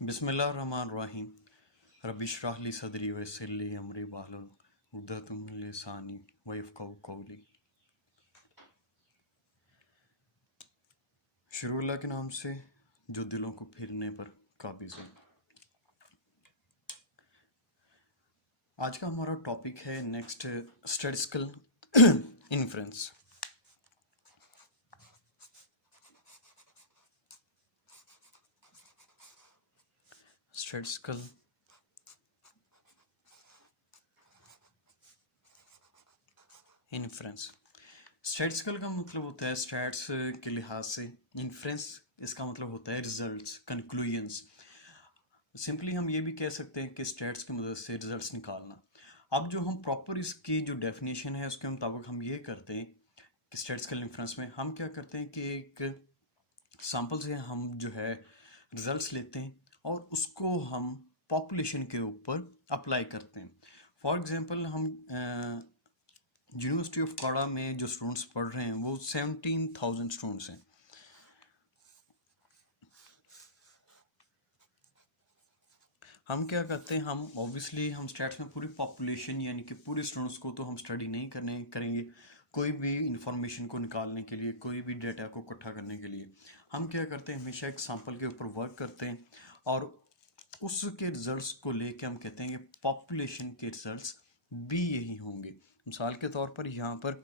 बिस्मिल्लाहिर्रहमानिर्रहीम। रब्बि इश्रह ली सदरी वयस्सिर ली अमरी वाहलुल उक़दतम मिन लिसानी यफ़क़हू क़ौली। शुरू अल्लाह के नाम से जो दिलों को फिरने पर काबिज़ है। आज का हमारा टॉपिक है next statistical inference. Statistical inference. Statistical का मतलब होता है स्टैट्स के लिहाज से, इन्फ्रेंस इसका मतलब होता है रिजल्ट्स, कंक्लूजन्स। सिंपली हम ये भी कह सकते हैं कि स्टैट्स की मदद से रिजल्ट्स निकालना। अब जो हम प्रॉपर इसकी जो डेफिनेशन है उसके मुताबिक हम ये करते हैं कि स्टैटिस्टिकल इन्फ्रेंस में हम क्या करते हैं कि एक सैंपल से हम जो है रिजल्ट्स लेते हैं और उसको हम पॉपुलेशन के ऊपर अप्लाई करते हैं। फॉर एग्जांपल हम यूनिवर्सिटी ऑफ काड़ा में जो स्टूडेंट्स पढ़ रहे हैं वो 17,000 स्टूडेंट्स हैं। हम क्या करते हैं, हम ऑब्वियसली हम स्टैट्स में पूरी पॉपुलेशन यानी कि पूरे स्टूडेंट्स को तो हम स्टडी नहीं करेंगे। कोई भी इंफॉर्मेशन को निकालने के लिए, कोई भी डेटा को इकट्ठा करने के लिए हम क्या करते हैं, हमेशा एक सैंपल के ऊपर वर्क करते हैं और उसके रिजल्ट्स को लेके हम कहते हैं कि पॉपुलेशन के रिजल्ट्स भी यही होंगे। मिसाल के तौर पर यहाँ पर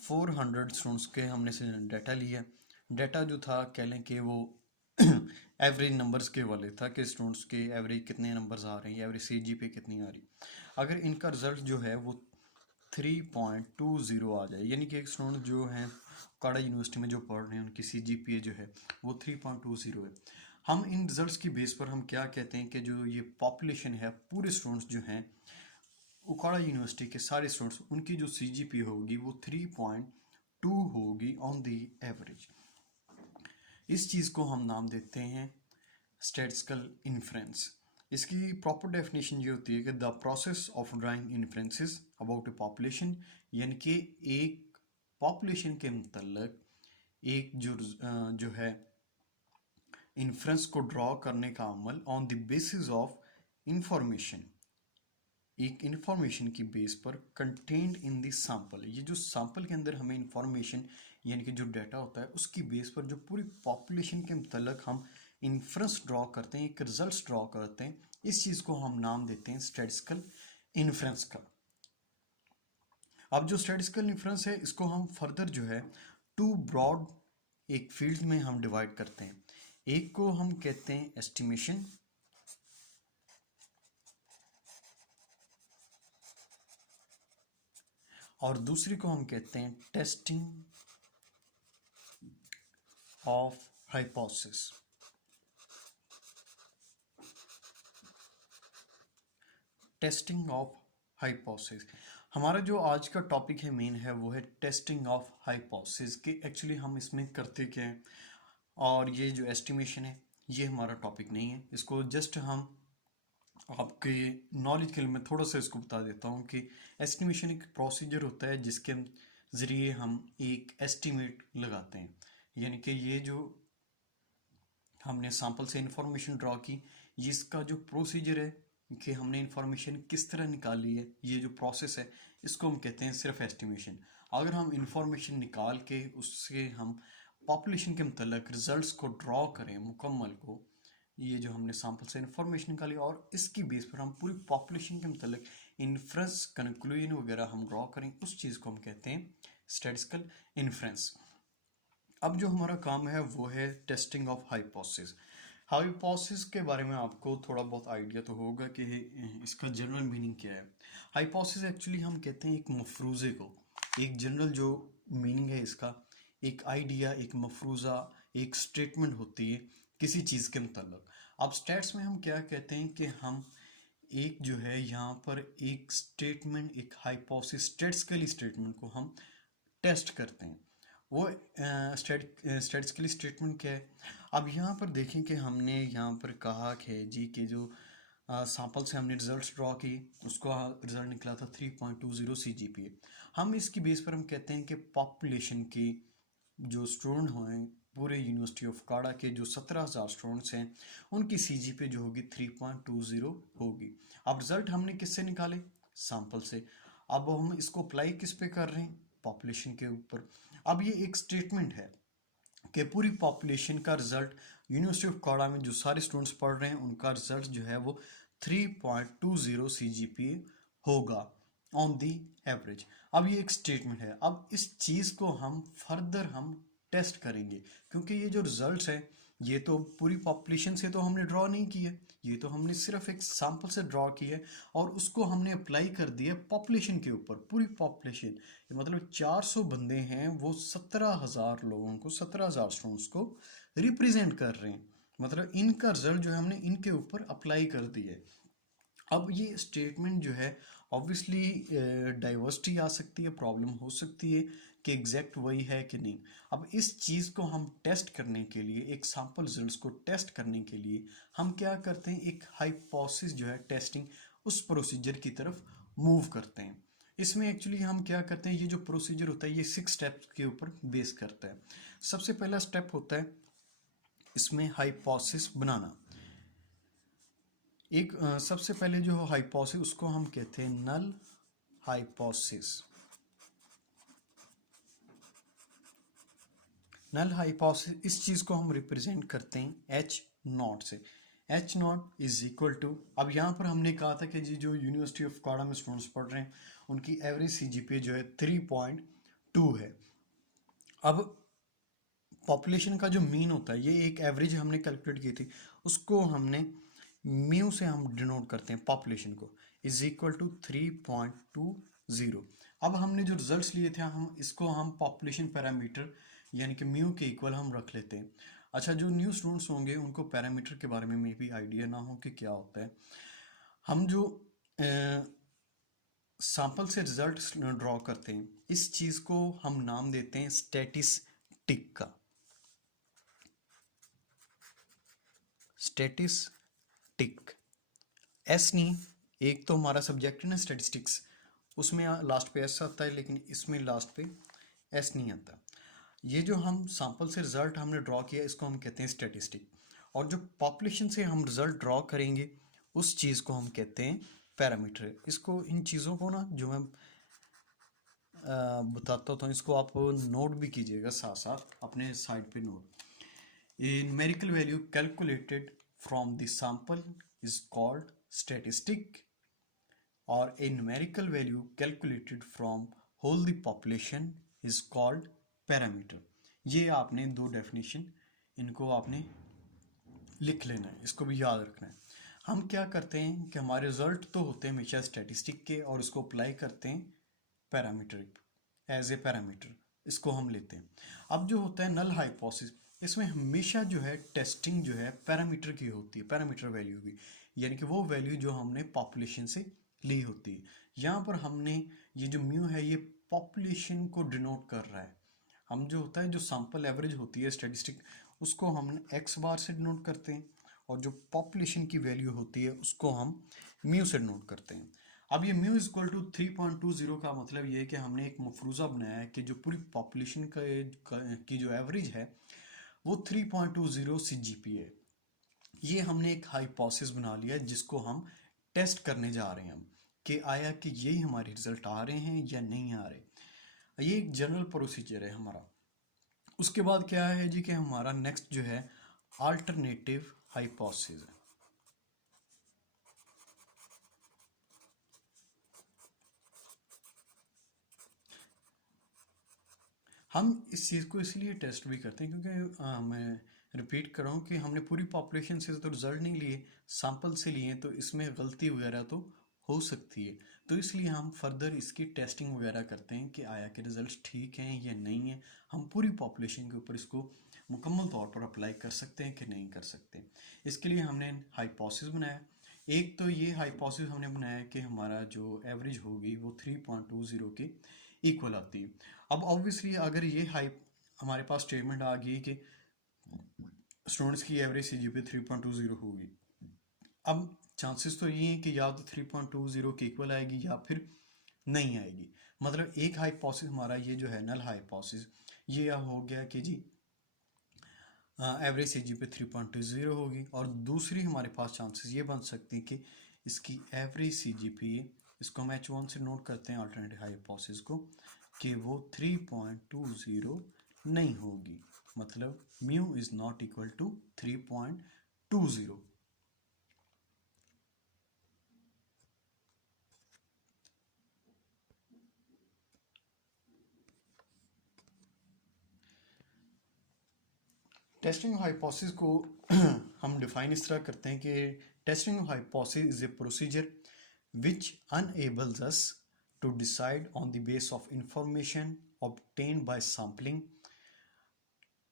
400 स्टूडेंट्स के हमने से डाटा लिया। डाटा जो था कह लें कि वो एवरेज नंबर्स के वाले था कि स्टूडेंट्स के एवरेज कितने नंबर्स आ रहे हैं, एवरेज सीजीपीए कितनी आ रही। अगर इनका रिजल्ट जो है वो 3.20 आ जाए, यानी कि एक स्टूडेंट जो है काड़ा यूनिवर्सिटी में जो पढ़ रहे हैं उनकी सीजीपीए जो है वो 3.20 है। हम इन रिजल्ट्स की बेस पर हम क्या कहते हैं कि जो ये पॉपुलेशन है, पूरे स्टूडेंट्स जो हैं उकाड़ा यूनिवर्सिटी के सारे स्टूडेंट्स, उनकी जो सीजीपीए होगी वो 3.2 होगी ऑन दी एवरेज। इस चीज़ को हम नाम देते हैं स्टैटिस्टिकल इन्फ्रेंस। इसकी प्रॉपर डेफिनेशन ये होती है कि the process of drawing inferences about A population, यानी कि एक पॉपुलेशन के मतलब एक जो है इन्फ्रेंस को ड्रॉ करने का अमल on the basis of information, एक इंफॉर्मेशन की बेस पर कंटेन्ड इन द सैंपल। ये जो सैंपल के अंदर हमें इंफॉर्मेशन यानी कि जो डाटा होता है उसकी बेस पर जो पूरी पॉपुलेशन के मतलब हम इन्फ्रेंस ड्रॉ करते हैं, एक रिजल्ट ड्रॉ करते हैं, इस चीज़ को हम नाम देते हैं स्टैटिस्टिकल इन्फ्रेंस का। अब जो स्टैटिस्टिकल इन्फ्रेंस है इसको हम फर्दर जो है टू ब्रॉड एक फील्ड में हम डिवाइड करते हैं। एक को हम कहते हैं एस्टिमेशन और दूसरी को हम कहते हैं testing of hypothesis. Testing of hypothesis हमारा जो आज का टॉपिक है मेन है वो है टेस्टिंग ऑफ हाइपोथेसिस कि एक्चुअली हम इसमें करते क्या हैं। और ये जो एस्टिमेशन है ये हमारा टॉपिक नहीं है, इसको जस्ट हम आपके नॉलेज के लिए मैं थोड़ा सा इसको बता देता हूँ कि एस्टिमेशन एक प्रोसीजर होता है जिसके ज़रिए हम एक एस्टिमेट लगाते हैं। यानी कि ये जो हमने सैंपल से इंफॉर्मेशन ड्रॉ की, इसका जो प्रोसीजर है कि हमने इंफॉर्मेशन किस तरह निकाली है, ये जो प्रोसेस है इसको हम कहते हैं सिर्फ एस्टिमेशन। अगर हम इंफॉर्मेशन निकाल के उससे हम पॉपुलेशन के मतलब रिजल्ट्स को ड्रॉ करें मुकम्मल को, ये जो हमने सैंपल से इंफॉर्मेशन निकाली और इसकी बेस पर हम पूरी पॉपुलेशन के मतलब इन्फ्रेंस कंक्लूजन वगैरह हम ड्रॉ करें, उस चीज़ को हम कहते हैं स्टैटिस्टिकल इन्फ्रेंस। अब जो हमारा काम है वो है टेस्टिंग ऑफ हाइपोथेसिस। हाइपोथेसिस के बारे में आपको थोड़ा बहुत आइडिया तो होगा कि इसका जनरल मीनिंग क्या है। हाइपोथेसिस एक्चुअली हम कहते हैं एक मफरूज़े को, एक जनरल जो मीनिंग है इसका, एक आइडिया, एक मफरूज़ा, एक स्टेटमेंट होती है किसी चीज़ के मतलब। अब स्टैट्स में हम क्या कहते हैं कि हम एक जो है यहाँ पर एक स्टेटमेंट, एक हाइपोथेसिस स्टैटिस्टिकली स्टेटमेंट को हम टेस्ट करते हैं। वो स्टैटिस्टिकली स्टेटमेंट क्या है। अब यहाँ पर देखें कि हमने यहाँ पर कहा कि जी के जो सैंपल से हमने रिजल्ट्स ड्रॉ की, उसको रिजल्ट निकला था 3.20 सीजीपीए। हम इसकी बेस पर हम कहते हैं कि पॉपुलेशन की जो स्टूडेंट हैं पूरे यूनिवर्सिटी ऑफ काड़ा के जो 17,000 स्टूडेंट्स हैं उनकी सीजीपीए जो होगी 3.20 होगी। अब रिजल्ट हमने किससे निकाले? सैंपल से। अब हम इसको अप्लाई किस पे कर रहे हैं? पॉपुलेशन के ऊपर। अब ये एक स्टेटमेंट है कि पूरी पॉपुलेशन का रिजल्ट यूनिवर्सिटी ऑफ काड़ा में जो सारे स्टूडेंट्स पढ़ रहे हैं उनका रिजल्ट जो है वो 3.20 सीजीपीए होगा ऑन दी एवरेज। अब ये एक स्टेटमेंट है। अब इस चीज़ को हम फर्दर हम टेस्ट करेंगे, क्योंकि ये जो रिजल्ट्स है ये तो पूरी पॉपुलेशन से तो हमने ड्रॉ नहीं किए, ये तो हमने सिर्फ एक सैंपल से ड्रॉ किया है और उसको हमने अप्लाई कर दिया पॉपुलेशन के ऊपर, पूरी पॉपुलेशन। मतलब 400 बंदे हैं, वो 17,000 लोगों को, 17,000 स्टूडेंट्स को रिप्रेजेंट कर रहे हैं। मतलब इनका रिजल्ट जो है हमने इनके ऊपर अप्लाई कर दिया है। अब ये स्टेटमेंट जो है ऑब्वियसली डाइवर्सिटी आ सकती है, प्रॉब्लम हो सकती है कि एग्जैक्ट वही है कि नहीं। अब इस चीज़ को हम टेस्ट करने के लिए, एक सैंपल रिजल्ट्स को टेस्ट करने के लिए हम क्या करते हैं, एक हाइपोथेसिस जो है टेस्टिंग, उस प्रोसीजर की तरफ मूव करते हैं। इसमें एक्चुअली हम क्या करते हैं, ये जो प्रोसीजर होता है ये 6 स्टेप्स के ऊपर बेस करता है। सबसे पहला स्टेप होता है इसमें हाइपोथेसिस बनाना। एक सबसे पहले जो हाइपोथेसिस उसको हम कहते हैं नल हाइपोथेसिस। नल हाइपोथेसिस, इस चीज़ को हम रिप्रेजेंट करते हैं एच नॉट से। H nought is equal to, अब यहाँ पर हमने कहा था कि जी जो यूनिवर्सिटी ऑफ काड़ा में स्टूडेंट्स पढ़ रहे हैं उनकी एवरेज सीजीपीए जो है 3.2 है। अब पॉपुलेशन का जो मीन होता है, ये एक एवरेज हमने कैलकुलेट की थी, उसको हमने म्यू से हम डिनोट करते हैं पॉपुलेशन को, इज इक्वल टू 3.20। अब हमने जो रिजल्ट्स लिए थे हम इसको हम पॉपुलेशन पैरामीटर यानी कि म्यू के इक्वल हम रख लेते हैं। अच्छा, जो न्यू स्टूडेंट्स होंगे उनको पैरामीटर के बारे में भी आइडिया ना हो कि क्या होता है, हम जो सैंपल से रिजल्ट ड्रॉ करते हैं इस चीज़ को हम नाम देते हैं स्टैटिस्टिक का। स्टैटिस्टिक, एस नहीं, एक तो हमारा सब्जेक्ट है ना स्टैटिस्टिक्स, उसमें लास्ट पे एस आता है, लेकिन इसमें लास्ट पे एस नहीं आता। ये जो हम सैंपल से रिजल्ट हमने ड्रॉ किया इसको हम कहते हैं स्टैटिस्टिक, और जो पॉपुलेशन से हम रिजल्ट ड्रॉ करेंगे उस चीज़ को हम कहते हैं पैरामीटर। इसको, इन चीज़ों को ना जो मैं बताता हूँ इसको आप नोट भी कीजिएगा साथ साथ अपने साइड पे note. A numerical value calculated from the sample is called statistic, और a numerical value calculated from whole the population is called parameter। ये आपने दो डेफिनेशन, इनको आपने लिख लेना है, इसको भी याद रखना है। हम क्या करते हैं कि हमारे रिजल्ट तो होते हैं हमेशा स्टैटिस्टिक के और उसको अप्लाई करते हैं पैरामीटर, एज ए पैरामीटर इसको हम लेते हैं। अब जो होता है नल हाइपोथेसिस, इसमें हमेशा जो है टेस्टिंग जो है पैरामीटर की होती है, पैरामीटर वैल्यू की, यानी कि वो वैल्यू जो हमने पॉपुलेशन से ली होती है। यहाँ पर हमने ये जो म्यू है ये पॉपुलेशन को डिनोट कर रहा है। हम जो होता है जो सैंपल एवरेज होती है स्टैटिस्टिक उसको हम एक्स बार से डिनोट करते हैं, और जो पॉपुलेशन की वैल्यू होती है उसको हम म्यू से डिनोट करते हैं। अब ये म्यू इक्वल टू 3.20 का मतलब ये है कि हमने एक मफरूज़ा बनाया है कि जो पूरी पॉपुलेशन की जो एवरेज है वो 3.20 सीजीपीए है। ये हमने एक हाइपोथेसिस बना लिया है जिसको हम टेस्ट करने जा रहे हैं हम, कि आया कि यही हमारे रिजल्ट आ रहे हैं या नहीं आ रहे। ये एक जनरल प्रोसीजर है हमारा। उसके बाद क्या है जी कि हमारा नेक्स्ट जो है अल्टरनेटिव हाइपोथेसिस है। हम इस चीज़ को इसलिए टेस्ट भी करते हैं क्योंकि मैं रिपीट कर रहा हूँ कि हमने पूरी पॉपुलेशन से तो रिजल्ट नहीं लिए, सैंपल से लिए, तो इसमें गलती वगैरह तो हो सकती है। तो इसलिए हम फर्दर इसकी टेस्टिंग वगैरह करते हैं कि आया कि रिजल्ट ठीक हैं या नहीं है, हम पूरी पॉपुलेशन के ऊपर इसको मुकम्मल तौर पर अप्लाई कर सकते हैं कि नहीं कर सकते। इसके लिए हमने हाइपोथेसिस बनाया। एक तो ये हाइपोथेसिस हमने बनाया कि हमारा जो एवरेज होगी वो 3.20 के इक्वल आती है। अब ऑब्वियसली अगर ये हाइप हमारे पास स्टेटमेंट आ गई कि स्टूडेंट्स की एवरेज सीजीपीए 3.20 होगी, अब चांसेस तो ये हैं कि या तो 3.20 के इक्वल आएगी या फिर नहीं आएगी। मतलब एक हाइपोथेसिस हमारा ये जो है नल हाइपोथेसिस, ये हो गया कि जी एवरेज सी जी पे 3.20 होगी। और दूसरी हमारे पास चांसेस ये बन सकती हैं कि इसकी एवरेज सी जी पी, इसको हम H1 से नोट करते हैं अल्टरनेटिव हाइपोथेसिस को, कि वो 3.20 नहीं होगी, मतलब mu is not equal to 3.20। Testing hypothesis को हम डिफाइन इस तरह करते हैं कि testing hypothesis is a procedure which enables us to decide on the basis of information obtained by sampling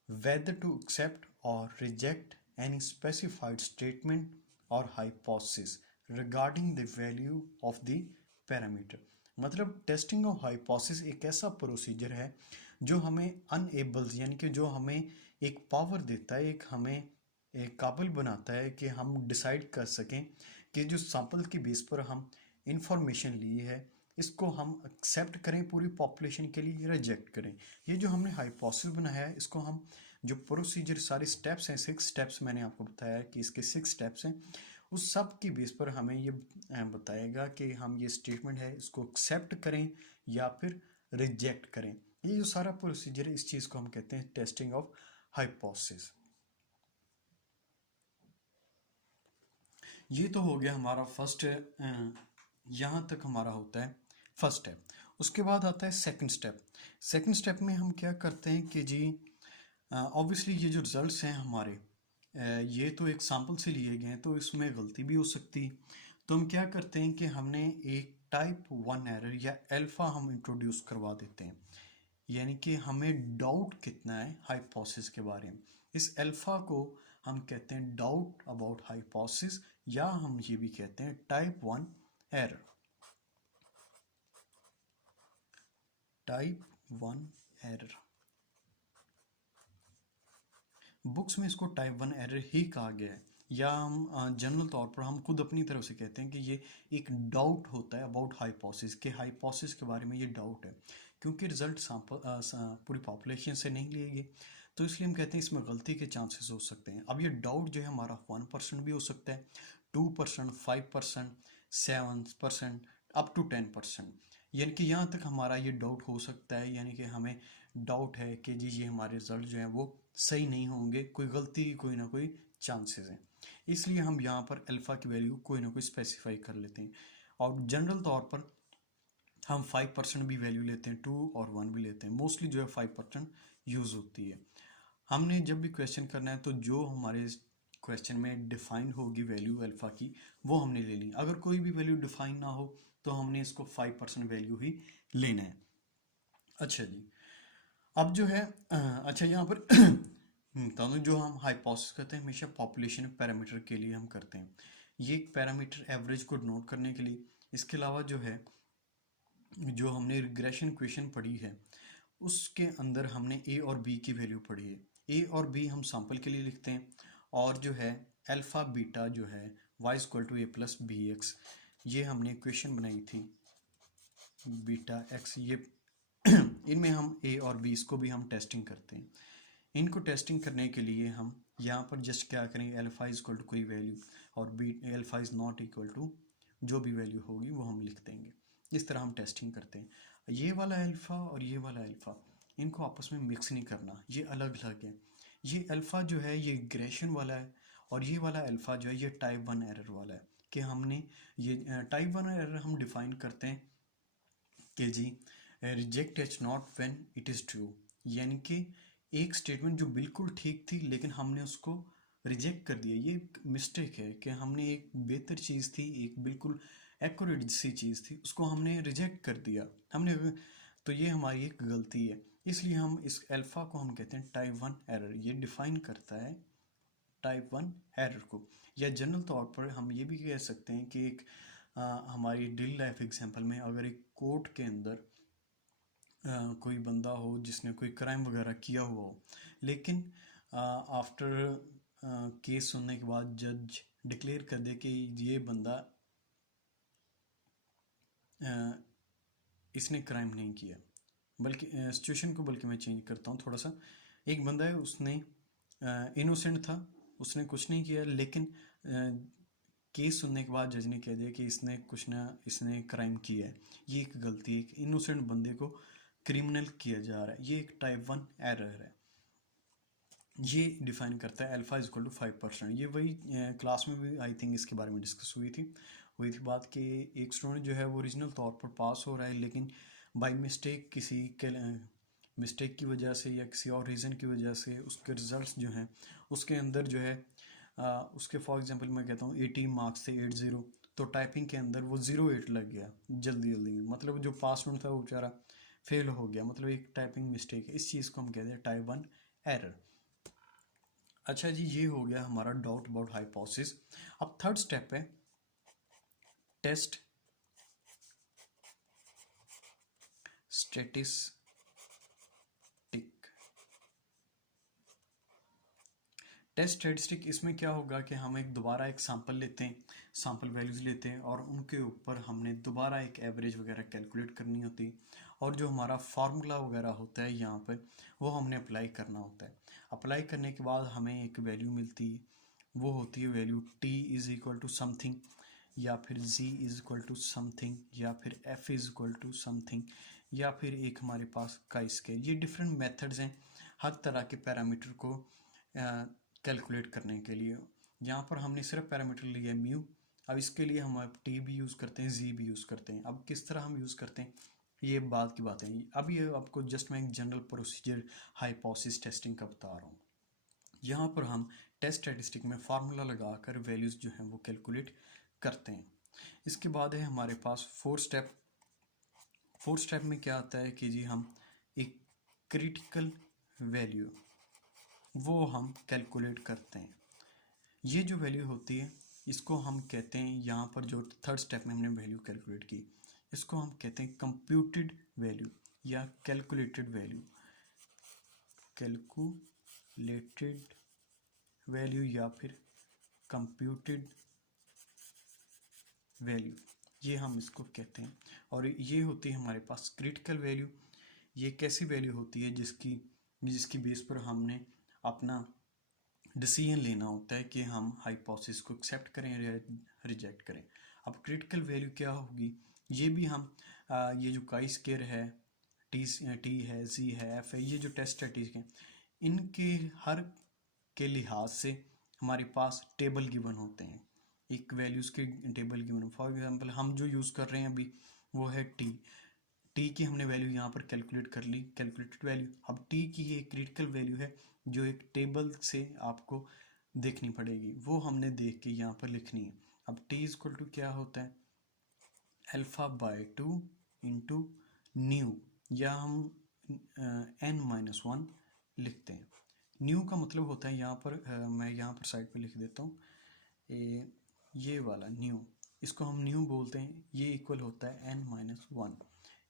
whether to accept or reject any specified statement or hypothesis regarding the value of the parameter। मतलब testing of hypothesis एक ऐसा procedure है जो हमें अनएबल्स यानी कि जो हमें एक पावर देता है, एक हमें एक काबिल बनाता है कि हम डिसाइड कर सकें कि जो सैंपल की बेस पर हम इंफॉर्मेशन ली है इसको हम एक्सेप्ट करें पूरी पॉपुलेशन के लिए, रिजेक्ट करें। ये जो हमने हाइपोथेसिस बनाया है इसको हम जो प्रोसीजर सारे स्टेप्स हैं, 6 स्टेप्स मैंने आपको बताया कि इसके 6 स्टेप्स हैं, उस सब की बेस पर हमें ये बताएगा कि हम ये स्टेटमेंट है इसको एक्सेप्ट करें या फिर रिजेक्ट करें। ये जो सारा प्रोसीजर है इस चीज़ को हम कहते हैं टेस्टिंग ऑफ हाइपोथेसिस। ये तो हो गया हमारा फर्स्ट, यहाँ तक हमारा होता है फर्स्ट स्टेप। उसके बाद आता है सेकंड स्टेप। सेकंड स्टेप में हम क्या करते हैं कि जी ऑब्वियसली ये जो रिजल्ट्स हैं हमारे, ये तो एक सैंपल से लिए गए हैं तो इसमें गलती भी हो सकती। तो हम क्या करते हैं कि हमने एक टाइप 1 एरर या अल्फा हम इंट्रोड्यूस करवा देते हैं, यानी कि हमें डाउट कितना है हाइपोथेसिस के बारे में। इस अल्फा को हम कहते हैं डाउट अबाउट हाइपोथेसिस, या हम ये भी कहते हैं type 1 error. Type 1 error books में इसको टाइप 1 एरर ही कहा गया है, या हम जनरल तौर पर हम खुद अपनी तरफ से कहते हैं कि ये एक डाउट होता है अबाउट हाइपोथेसिस, के हाइपोथेसिस के बारे में ये डाउट है, क्योंकि रिजल्ट पूरी पॉपुलेशन से नहीं लिए गए, तो इसलिए हम कहते हैं इसमें गलती के चांसेस हो सकते हैं। अब ये डाउट जो है हमारा 1% भी हो सकता है, 2%, 5%, 7%, अप टू 10%। यानी कि यहाँ तक हमारा ये डाउट हो सकता है, यानी कि हमें डाउट है कि जी ये हमारे रिजल्ट जो हैं वो सही नहीं होंगे, कोई गलती कोई ना कोई चांसेस हैं, इसलिए हम यहाँ पर अल्फ़ा की वैल्यू कोई ना कोई स्पेसिफाई कर लेते हैं। और जनरल तौर पर हम 5% भी वैल्यू लेते हैं, 2 और 1 भी लेते हैं, मोस्टली जो है 5% यूज़ होती है। हमने जब भी क्वेश्चन करना है तो जो हमारे क्वेश्चन में डिफाइन होगी वैल्यू अल्फ़ा की वो हमने ले ली। अगर कोई भी वैल्यू डिफाइन ना हो तो हमने इसको 5% वैल्यू ही लेना है। अच्छा जी, अब जो है अच्छा यहाँ पर दोनों जो हम हाइपोथेसिस करते हैं हमेशा पॉपुलेशन पैरामीटर के लिए हम करते हैं, ये एक पैरामीटर एवरेज को नोट करने के लिए। इसके अलावा जो है जो हमने रिग्रेशन इक्वेशन पढ़ी है उसके अंदर हमने ए और बी की वैल्यू पढ़ी है। ए और बी हम सैंपल के लिए लिखते हैं, और जो है अल्फा बीटा जो है y equal to a plus b x, ये हमने इक्वेशन बनाई थी बीटा एक्स, ये इनमें हम ए और बी इसको भी हम टेस्टिंग करते हैं। इनको टेस्टिंग करने के लिए हम यहाँ पर जस्ट क्या करेंगे, अल्फा इज इक्वल टू कोई वैल्यू और b alpha is not equal to जो भी वैल्यू होगी वो हम लिख देंगे। इस तरह हम टेस्टिंग करते हैं। ये वाला अल्फा और ये वाला अल्फा इनको आपस में मिक्स नहीं करना, ये अलग अलग है। ये अल्फा जो है ये ग्रेशन वाला है, और ये वाला अल्फा जो है ये टाइप 1 एरर वाला है। कि हमने ये टाइप 1 एरर हम डिफाइन करते हैं कि जी reject H naught when it is true, यानी कि एक स्टेटमेंट जो बिल्कुल ठीक थी लेकिन हमने उसको रिजेक्ट कर दिया, ये एक मिस्टेक है कि हमने एक बेहतर चीज़ थी, एक बिल्कुल एक्यूरेट सी चीज़ थी, उसको हमने रिजेक्ट कर दिया हमने, तो ये हमारी एक गलती है। इसलिए हम इस अल्फ़ा को हम कहते हैं टाइप 1 एरर, ये डिफाइन करता है टाइप 1 एरर को। या जनरल तौर पर हम ये भी कह सकते हैं कि एक हमारी डेली लाइफ एग्जांपल में अगर एक कोर्ट के अंदर कोई बंदा हो जिसने कोई क्राइम वगैरह किया हुआ हो, लेकिन आफ्टर केस सुनने के बाद जज डिक्लेयर कर दे कि ये बंदा इसने क्राइम नहीं किया, बल्कि सिचुएशन को बल्कि मैं चेंज करता हूँ थोड़ा सा। एक बंदा है उसने इनोसेंट था, उसने कुछ नहीं किया, लेकिन केस सुनने के बाद जज ने कह दिया कि इसने क्राइम किया है। ये एक गलती है, एक इनोसेंट बंदे को क्रिमिनल किया जा रहा है। ये एक टाइप 1 एरर है। ये डिफाइन करता है अल्फा इज इक्वल टू 5%। ये वही क्लास में भी आई थिंक इसके बारे में डिस्कस हुई थी बात कि एक स्टूडेंट जो है वो ओरिजिनल तौर पर पास हो रहा है, लेकिन बाय मिस्टेक किसी के मिस्टेक की वजह से या किसी और रीज़न की वजह से उसके रिजल्ट्स जो हैं उसके अंदर जो है उसके फॉर एग्जांपल मैं कहता हूँ 80 मार्क्स थे 80, तो टाइपिंग के अंदर वो 08 लग गया जल्दी जल्दी में, मतलब जो पास स्टूडेंट था वो बेचारा फेल हो गया, मतलब एक टाइपिंग मिस्टेक है। इस चीज़ को हम कहते हैं टाइप 1 एरर। अच्छा जी, ये हो गया हमारा डाउट अबाउट हाइपोथेसिस। अब थर्ड स्टेप है टेस्ट स्टैटिस्टिक। टेस्ट स्टैटिस्टिक इसमें क्या होगा कि हम दोबारा एक सैंपल लेते हैं, सैंपल वैल्यूज़ लेते हैं और उनके ऊपर हमने दोबारा एक एवरेज वगैरह कैलकुलेट करनी होती है, और जो हमारा फार्मूला वगैरह होता है यहाँ पर वो हमने अप्लाई करना होता है। अप्लाई करने के बाद हमें एक वैल्यू मिलती है, वो होती है value t is equal to something, या फिर z is equal to something, या फिर f is equal to something, या फिर एक हमारे पास काई स्केल। ये डिफरेंट मेथड्स हैं हर तरह के पैरामीटर को कैलकुलेट करने के लिए। यहाँ पर हमने सिर्फ पैरामीटर लिया है म्यू। अब इसके लिए हम अब टी भी यूज़ करते हैं, जी भी यूज़ करते हैं। अब किस तरह हम यूज़ करते हैं ये बात की बात है। अब ये आपको जस्ट मैं एक जनरल प्रोसीजर हाइपोथेसिस टेस्टिंग का बता रहा हूँ। यहाँ पर हम टेस्ट स्टैटिस्टिक में फार्मूला लगाकर वैल्यूज़ जो हैं वो कैलकुलेट करते हैं। इसके बाद है हमारे पास फोर्थ स्टेप। फोर्थ स्टेप में क्या आता है कि जी हम एक क्रिटिकल वैल्यू वो हम कैलकुलेट करते हैं। ये जो वैल्यू होती है इसको हम कहते हैं, यहाँ पर जो थर्ड स्टेप में हमने वैल्यू कैलकुलेट की इसको हम कहते हैं कंप्यूटेड वैल्यू या कैलकुलेटेड वैल्यू। कैलकुलेटेड वैल्यू या फिर कंप्यूटेड वैल्यू, ये हम इसको कहते हैं। और ये होती है हमारे पास क्रिटिकल वैल्यू। ये कैसी वैल्यू होती है जिसकी जिसकी बेस पर हमने अपना डिसीजन लेना होता है कि हम हाइपोथेसिस को एक्सेप्ट करें या रिजेक्ट करें। अब क्रिटिकल वैल्यू क्या होगी, ये भी हम ये जो काई स्केयर है, टी है, जी है, एफ है, ये जो टेस्ट स्टैटिस्टिक हैं इनके हर के लिहाज से हमारे पास टेबल गिवन होते हैं, एक वैल्यूज़ के टेबल गिवन। फॉर एग्जांपल हम जो यूज़ कर रहे हैं अभी वो है टी की हमने वैल्यू यहाँ पर कैलकुलेट कर ली, कैलकुलेटेड वैल्यू। अब टी की ये क्रिटिकल वैल्यू है जो एक टेबल से आपको देखनी पड़ेगी, वो हमने देख के यहाँ पर लिखनी है। अब टी इज इक्वल टू क्या होता है α/2 इंटू न्यू, या हम n-1 लिखते हैं। न्यू का मतलब होता है यहाँ पर मैं यहाँ पर साइड पर लिख देता हूँ, ये वाला न्यू, इसको हम न्यू बोलते हैं। ये इक्वल होता है n-1,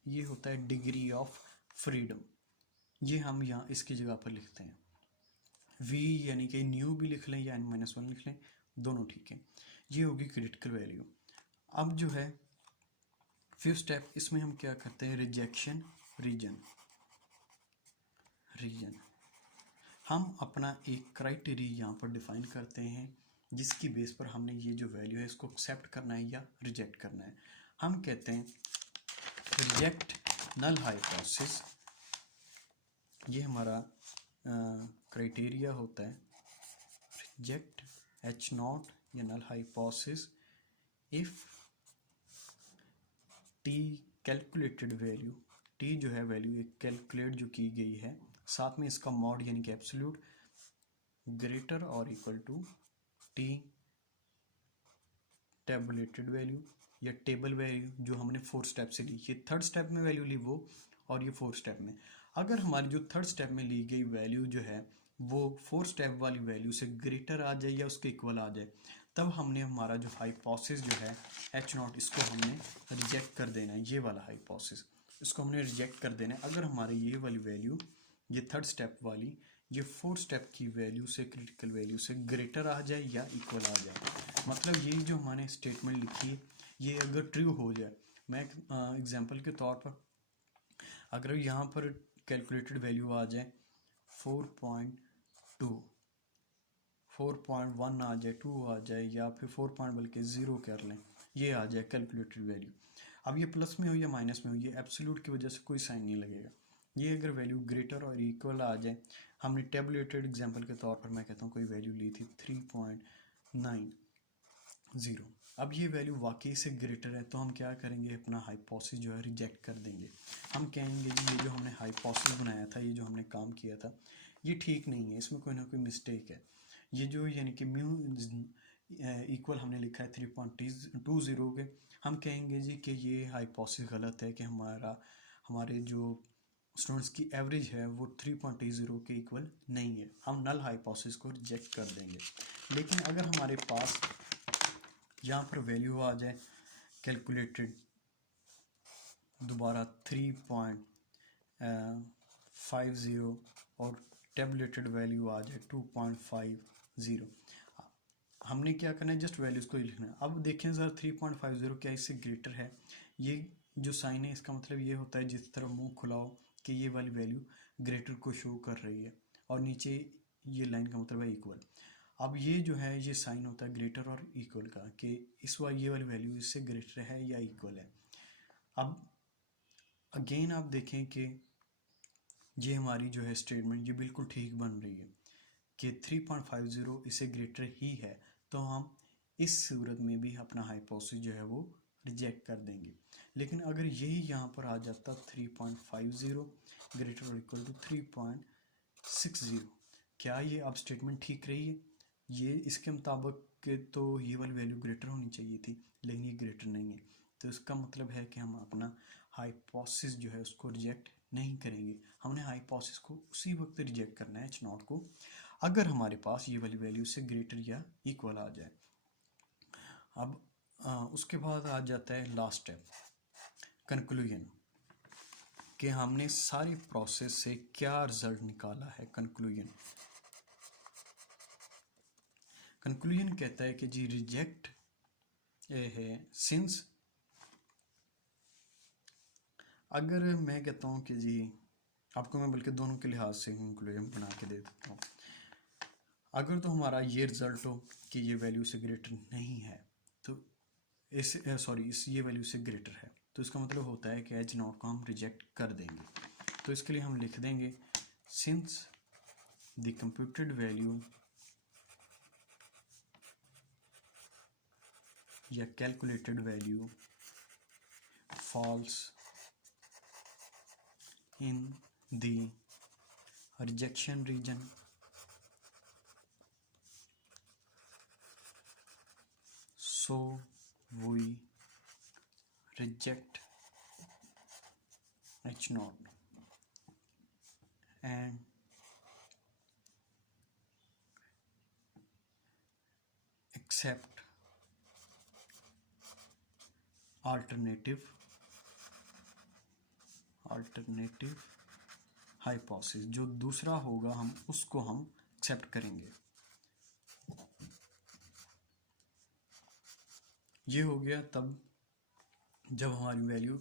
ये होता है डिग्री ऑफ फ्रीडम। ये हम यहाँ इसकी जगह पर लिखते हैं v, यानी कि न्यू भी लिख लें या n-1 लिख लें, दोनों ठीक है। ये होगी क्रिटिकल वैल्यू। अब जो है फिफ्थ स्टेप, इसमें हम क्या करते हैं रिजेक्शन रीजन। हम अपना एक क्राइटेरिया यहाँ पर डिफाइन करते हैं जिसकी बेस पर हमने ये जो वैल्यू है इसको एक्सेप्ट करना है या रिजेक्ट करना है। हम कहते हैं रिजेक्ट नल हाइपोथेसिस, ये हमारा क्राइटेरिया होता है। रिजेक्ट H0 या null hypothesis if t calculated value, t जो है वैल्यू एक कैलकुलेट जो की गई है, साथ में इसका मॉड यानी कि एब्सोल्यूट ग्रेटर और equal to t tabulated value या टेबल वैल्यू जो हमने फोर्थ स्टेप से ली। ये थर्ड स्टेप में वैल्यू ली वो, और ये फोर्थ स्टेप में। अगर हमारी जो थर्ड स्टेप में ली गई वैल्यू जो है वो फोर्थ स्टेप वाली वैल्यू से ग्रेटर आ जाए या उसके इक्वल आ जाए, तब हमने हमारा जो हाइपोथेसिस जो है H0 इसको हमने रिजेक्ट कर देना है। ये वाला हाइपोथेसिस इसको हमने रिजेक्ट कर देना है। अगर हमारी ये वाली वैल्यू, ये थर्ड स्टेप वाली, ये फोर्थ स्टेप की वैल्यू से क्रिटिकल वैल्यू से ग्रेटर आ जाए या इक्वल आ जाए, मतलब ये जो हमने स्टेटमेंट लिखी है ये अगर ट्रू हो जाए। मैं एग्जांपल के तौर पर अगर यहाँ पर कैलकुलेटेड वैल्यू आ जाए 4.2, 4.1 आ जाए, 2 आ जाए, या फिर 4 पॉइंट बल्कि 0 कर लें, ये आ जाए कैलकुलेटेड वैल्यू। अब ये प्लस में हो या माइनस में हो, ये एब्सोल्यूट की वजह से कोई साइन नहीं लगेगा। ये अगर वैल्यू ग्रेटर और इक्वल आ जाए, हमने टेबुलेटेड एग्जांपल के तौर पर मैं कहता हूँ कोई वैल्यू ली थी 3.90, अब ये वैल्यू वाकई से ग्रेटर है, तो हम क्या करेंगे, अपना हाइपोथेसिस जो है रिजेक्ट कर देंगे। हम कहेंगे जी ये जो हमने हाइपोथेसिस बनाया था, ये जो हमने काम किया था, ये ठीक नहीं है, इसमें कोई ना कोई मिस्टेक है। ये जो यानी कि म्यू इक्वल हमने लिखा है 3.20 के, हम कहेंगे जी कि ये हाइपोथेसिस गलत है, कि हमारे जो स्टूडेंट्स की एवरेज है वो 3.20 के इक्वल नहीं है, हम नल हाइपोथेसिस को रिजेक्ट कर देंगे। लेकिन अगर हमारे पास यहाँ पर वैल्यू आ जाए कैलकुलेटेड दोबारा 3.50 और टेबुलेटेड वैल्यू आ जाए 2.50, हमने क्या करना है, जस्ट वैल्यूज़ को ही लिखना है। अब देखें ज़रा 3.50 क्या इससे ग्रेटर है? ये जो साइन है इसका मतलब ये होता है जिस तरह मुंह खुलाओ कि ये वाली वैल्यू ग्रेटर को शो कर रही है, और नीचे ये लाइन का मतलब है इक्वल। अब ये जो है ये साइन होता है ग्रेटर और इक्वल का, कि ये वाली वैल्यू इससे ग्रेटर है या इक्वल है। अब अगेन आप देखें कि ये हमारी जो है स्टेटमेंट ये बिल्कुल ठीक बन रही है कि 3.50 इससे ग्रेटर ही है, तो हम इस सूरत में भी अपना हाइपोथेसिस जो है वो रिजेक्ट कर देंगे। लेकिन अगर यही यहाँ पर आ जाता 3.50 ग्रेटर और इक्वल टू 3.60, क्या ये अब स्टेटमेंट ठीक रही है? ये इसके मुताबिक तो ये वाली वैल्यू ग्रेटर होनी चाहिए थी, लेकिन ये ग्रेटर नहीं है, तो इसका मतलब है कि हम अपना हाइपोथेसिस जो है उसको रिजेक्ट नहीं करेंगे। हमने हाइपोथेसिस को उसी वक्त रिजेक्ट करना है H0 को, अगर हमारे पास ये वाली वैल्यू से ग्रेटर या इक्वल आ जाए। अब उसके बाद आ जाता है लास्ट स्टेप, कंक्लूजन, कि हमने सारी प्रोसेस से क्या रिजल्ट निकाला है। कंक्लूजन कहता है कि जी रिजेक्ट है सिंस, अगर मैं कहता हूँ कि जी आपको मैं बल्कि दोनों के लिहाज से कंक्लूजन बना के दे देता हूँ। अगर तो हमारा ये रिजल्ट हो कि ये वैल्यू से ग्रेटर नहीं है, तो इस ये वैल्यू से ग्रेटर है, तो इसका मतलब होता है कि H0 को हम रिजेक्ट कर देंगे। तो इसके लिए हम लिख देंगे सिंस द कंप्यूटेड वैल्यू या calculated value falls in the rejection region, so we reject H0 and accept alternative hypothesis, जो दूसरा होगा हम उसको हम एक्सेप्ट करेंगे। ये हो गया तब जब हमारी वैल्यू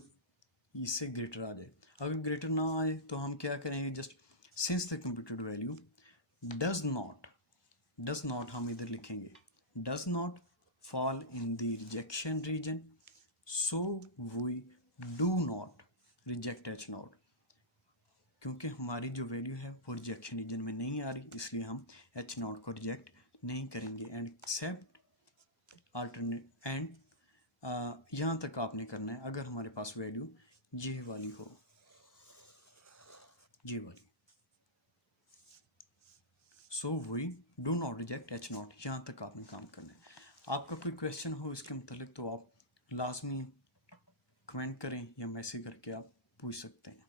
इससे ग्रेटर आ जाए। अगर ग्रेटर ना आए तो हम क्या करेंगे, just since the computed value does not हम इधर लिखेंगे does not fall in the rejection region, so we do not reject H0, क्योंकि हमारी जो वैल्यू है वो रिजेक्शन रीजन में नहीं आ रही, इसलिए हम H0 को रिजेक्ट नहीं करेंगे। एंड एक्सेप्ट अल्टरनेट, एंड यहाँ तक आपने करना है अगर हमारे पास वैल्यू ये वाली हो, ये वाली, so we do not reject H0, यहाँ तक आपने काम करना है। आपका कोई क्वेश्चन हो इसके मतलब तो आप लाजमी कमेंट करें या मैसेज करके आप पूछ सकते हैं।